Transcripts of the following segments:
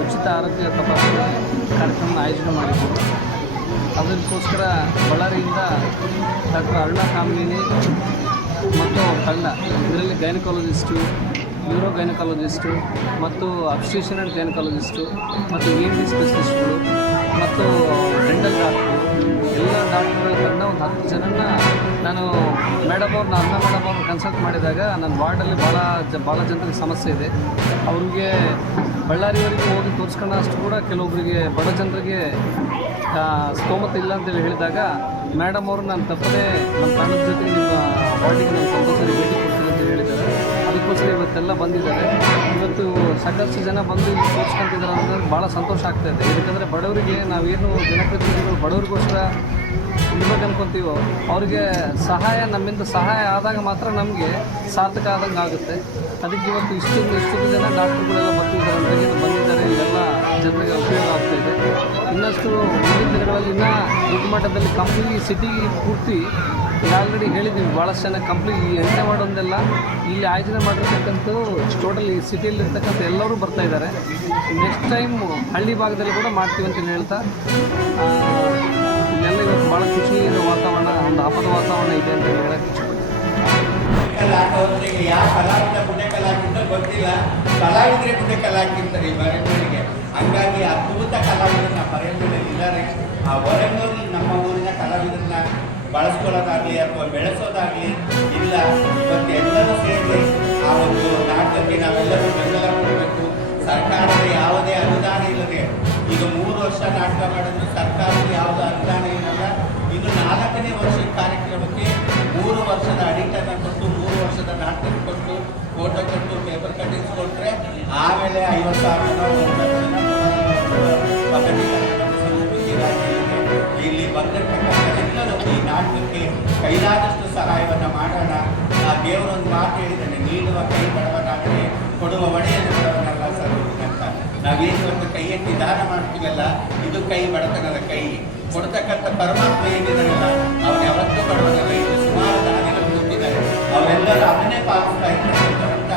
ಉಚಿತ ಆರೋಗ್ಯ ತಪಾಸಣೆ ಕಾರ್ಯಕ್ರಮ ಆಯೋಜನೆ ಮಾಡಿದ್ದರು. ಅದಕ್ಕೋಸ್ಕರ ಬಳ್ಳಾರಿಯಿಂದ ಡಾಕ್ಟರ್ ಅರುಣಾ ಕಾಮಿನಿ ಮತ್ತು ತಂಡ, ಇದರಲ್ಲಿ ಗೈನಕಾಲಜಿಸ್ಟು, ನ್ಯೂರೋ ಗೈನಕಾಲಜಿಸ್ಟು ಮತ್ತು ಅಬ್ಸ್ಟ್ರಿಷನ್ ಆ್ಯಂಡ್ ಗೈನಕಾಲಜಿಸ್ಟು ಮತ್ತು ENT ಸ್ಪೆಷಲಿಸ್ಟ್ಗಳು ಮತ್ತು ಡೆಂಟಲ್ ಡಾಕ್ಟ್ರು, ಎಲ್ಲ ಡಾಕ್ಟ್ರುಗಳ ತಂಡ ಒಂದು 10 ಜನನ ನಾನು ಅರುಣಾ ಮೇಡಮ್ ಅವ್ರನ್ನ ಕನ್ಸಲ್ಟ್ ಮಾಡಿದಾಗ ನನ್ನ ವಾರ್ಡಲ್ಲಿ ಭಾಳ ಜನರಿಗೆ ಸಮಸ್ಯೆ ಇದೆ. ಅವ್ರಿಗೆ ಬಳ್ಳಾರಿಯವರಿಗೆ ಹೋಗಿ ತೋರಿಸ್ಕೊಳ್ಳೋ ಅಷ್ಟು ಕೂಡ ಕೆಲವೊಬ್ಬರಿಗೆ ಬಡ ಜನರಿಗೆ ಸ್ತೋಮತೆ ಇಲ್ಲ ಅಂತೇಳಿ ಹೇಳಿದಾಗ ಮೇಡಮ್ ಅವರು ನಾನು ತಪ್ಪದೇ ನಮ್ಮ ತಂಡದ ಜೊತೆಗೆ ನಿಮ್ಮ ವಾರ್ಡಿಗೆ ನಾನು ಕಂಪಲ್ಸರಿ ಭೇಟಿ ಕೊಡ್ತೀನಿ ಅಂತ ಹೇಳಿದ್ದಾರೆ. ಅದಕ್ಕೋಸ್ಕರ ಇವತ್ತೆಲ್ಲ ಬಂದಿದ್ದಾರೆ. ಇವತ್ತು ಸಾಕಷ್ಟು ಜನ ಬಂದು ಇಲ್ಲಿ ತೋರಿಸ್ಕೊಂತಿದ್ದಾರೆ ಅಂದರೆ ಭಾಳ ಸಂತೋಷ ಆಗ್ತಾಯಿದೆ. ಯಾಕಂದರೆ ಬಡವರಿಗೆ ನಾವೇನು ಜನಪ್ರತಿನಿಧಿಗಳು ಬಡವರಿಗೋಸ್ಕರ ಇರ್ಬೇಕು ಅನ್ಕೊತೀವೋ ಅವ್ರಿಗೆ ನಮ್ಮಿಂದ ಸಹಾಯ ಆದಾಗ ಮಾತ್ರ ನಮಗೆ ಸಾರ್ಥಕ ಆದಂಗೆ ಆಗುತ್ತೆ. ಅದಕ್ಕೆ ಇವತ್ತು ಇಷ್ಟು ಜನ ಡಾಕ್ಟ್ರುಗಳೆಲ್ಲ ಬಂದಿದ್ದಾರೆ. ಇಲ್ಲೆಲ್ಲ ಜನರಿಗೆ ಉಪಯೋಗ ಆಗ್ತಾಯಿದೆ. ಇನ್ನಷ್ಟು ಮುಂದಿನ ದಿನಗಳಲ್ಲಿ ಇನ್ನೂ ದೊಡ್ಡ ಮಟ್ಟದಲ್ಲಿ ಕಂಪ್ನಿ ಸಿಟಿ ಪೂರ್ತಿ ಆಲ್ರೆಡಿ ಹೇಳಿದ್ದೀವಿ, ಭಾಳಷ್ಟು ಜನ ಕಂಪ್ನಿ ಈ 8ನೇ ವಾರ್ಡ್ ಒಂದೆಲ್ಲ ಇಲ್ಲಿ ಆಯೋಜನೆ ಮಾಡಿರ್ತಕ್ಕಂಥ ಟೋಟಲ್ ಈ ಸಿಟಿಯಲ್ಲಿರ್ತಕ್ಕಂಥ ಎಲ್ಲರೂ ಬರ್ತಾಯಿದ್ದಾರೆ. ನೆಕ್ಸ್ಟ್ ಟೈಮ್ ಹಳ್ಳಿ ಭಾಗದಲ್ಲಿ ಕೂಡ ಮಾಡ್ತೀವಿ ಅಂತ ಹೇಳ್ತಾ ಇಲ್ಲೆಲ್ಲ ಇವತ್ತು ಭಾಳ ಖುಷಿಯಿಂದ ವಾತಾವರಣ, ಒಂದು ಹಬ್ಬದ ವಾತಾವರಣ ಇದೆ ಅಂತ ಹೇಳಕ್ಕೆ ಇಷ್ಟಪಡ್ತೀನಿ. ಯಾವ ಕಲಾವಿದ ಪುಣ್ಯ ಕಲಾವಿದ ಗೊತ್ತಿಲ್ಲ, ಕಲಾವಿದರೆ ಪುಣ್ಯ ಕಲಾವಿದ್ದಾರೆ ಈ ಬರೆಂಬೂರಿಗೆ. ಹಂಗಾಗಿ ಅದ್ಭುತ ಕಲಾವಿದರನ್ನ ಬರೆಂಬೂರಲ್ಲಿ ಇದ್ದಾರೆ. ಆ ಹೊರಗೂರಲ್ಲಿ ನಮ್ಮ ಊರಿನ ಕಲಾವಿದರನ್ನ ಬಳಸ್ಕೊಳ್ಳೋದಾಗಲಿ ಅಥವಾ ಬೆಳೆಸೋದಾಗಲಿ ಇಲ್ಲ. ಇವತ್ತು ಎಲ್ಲರೂ ಸೇರಿ ಆ ಒಂದು ನಾಟಕಕ್ಕೆ ನಾವೆಲ್ಲರೂ ಬೆಂಬಲ ಕೊಡಬೇಕು. ಸರ್ಕಾರದ ಯಾವುದೇ ಅನುದಾನ ಇಲ್ಲದೆ ಈಗ 3 ವರ್ಷ ನಾಟಕ ಮಾಡಿದ್ರು ಸರ್ಕಾರದ ಯಾವುದೇ ಅನುದಾನ ಇರಲ್ಲ. ಇನ್ನು 4ನೇ ವರ್ಷದ ಕಾರ್ಯಕ್ರಮಕ್ಕೆ 3 ವರ್ಷದ ಅಡಿಟನ್ನು ಕೊಟ್ಟು 3 ವರ್ಷದ ನಾಟಕ ಕೊಟ್ಟು ಫೋಟೋ ಕೊಟ್ಟು ಪೇಪರ್ ಕಟ್ಟಿಂಗ್ಸ್ ಕೊಟ್ಟರೆ ಆಮೇಲೆ 50,000 ಇಲ್ಲಿ ಬಂದಿರ್ತಕ್ಕಂಥ ಎಲ್ಲರೂ ಈ ನಾಟಕಕ್ಕೆ ಕೈಲಾದಷ್ಟು ಸಹಾಯವನ್ನು ಮಾಡೋಣ. ಆ ದೇವರೊಂದು ಮಾತು ಹೇಳಿದ್ದಾನೆ, ನೀಡುವ ಕೈ ಬಡವನಾಗಲಿ ಕೊಡುವ ಒಡೆಯನ್ನು ಬಡವನಲ್ಲ ಸರ್ ಅಂತ. ನಾವೇನು ಇವತ್ತು ಕೈ ಎತ್ತಿ ದಾನ ಮಾಡ್ತೀವಲ್ಲ, ಇದು ಕೈ ಬಡತನದ ಕೈ. ಕೊಡ್ತಕ್ಕಂಥ ಪರಮಾತ್ಮ ಏನಿದಾರಲ್ಲ ಅವ್ರು ಯಾವತ್ತೂ ಬಡವನಲ್ಲ. ಇದು ಸುಮಾರು ದಾನಿಗಳು ಗೊತ್ತಿದ್ದಾರೆ, ಅವರೆಲ್ಲರೂ ಅದನ್ನೇ ಪಾಲಿಸ್ತಾ ಇರ್ತಾರೆ ಅಂತ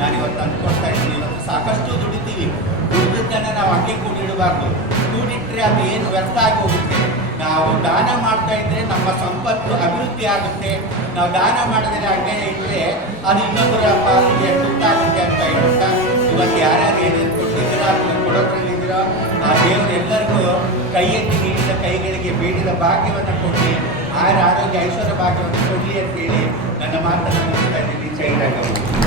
ನಾನಿವತ್ತು ಅಂದ್ಕೊಳ್ತಾ ಇದ್ದೀನಿ. ಇವತ್ತು ಸಾಕಷ್ಟು ದುಡಿತೀವಿ, ದುಡ್ಡನ್ನು ನಾವು ಹಂಗೆ ಕೂಡಿಡಬಾರ್ದು. ಕೂಡಿಟ್ಟರೆ ಅದು ಏನು ವ್ಯರ್ಥ ಆಗಿ ಹೋಗುತ್ತೆ. ನಾವು ದಾನ ಮಾಡ್ತಾ ಇದ್ರೆ ನಮ್ಮ ಸಂಪತ್ತು ಅಭಿವೃದ್ಧಿ ಆಗುತ್ತೆ. ನಾವು ದಾನ ಮಾಡಿದ್ರೆ ಹಂಗೆ ಇಟ್ಟರೆ ಅದು ಇನ್ನೊಬ್ಬರ ಪಾಲಿಗೆ ತುತ್ತಾಗುತ್ತೆ ಅಂತ ಹೇಳ್ತಾ ಇವತ್ತು ಯಾರ್ಯಾರು ಏನೇನು ಕೊಟ್ಟಿದ್ದೀರಾ ಕೊಡೋದ್ರಲ್ಲಿದ್ದೀರೋ ಆ ದೇವರು ಎಲ್ಲರಿಗೂ ಕೈ ಎತ್ತಿ ನೀಡಿದ ಕೈಗಳಿಗೆ ಬೇಡಿದ ಭಾಗ್ಯವನ್ನು ಕೊಡಲಿ, ಆರೋಗ್ಯ ಐಶ್ವರ್ಯ ಭಾಗ್ಯವನ್ನು ಕೊಡಲಿ ಅಂತೇಳಿ ನನ್ನ ಮಾತನ್ನು ಮುಗಿಸ್ತಾ ಇದ್ದೀನಿ. ಜೈ ರಂಗಮ್ಮ.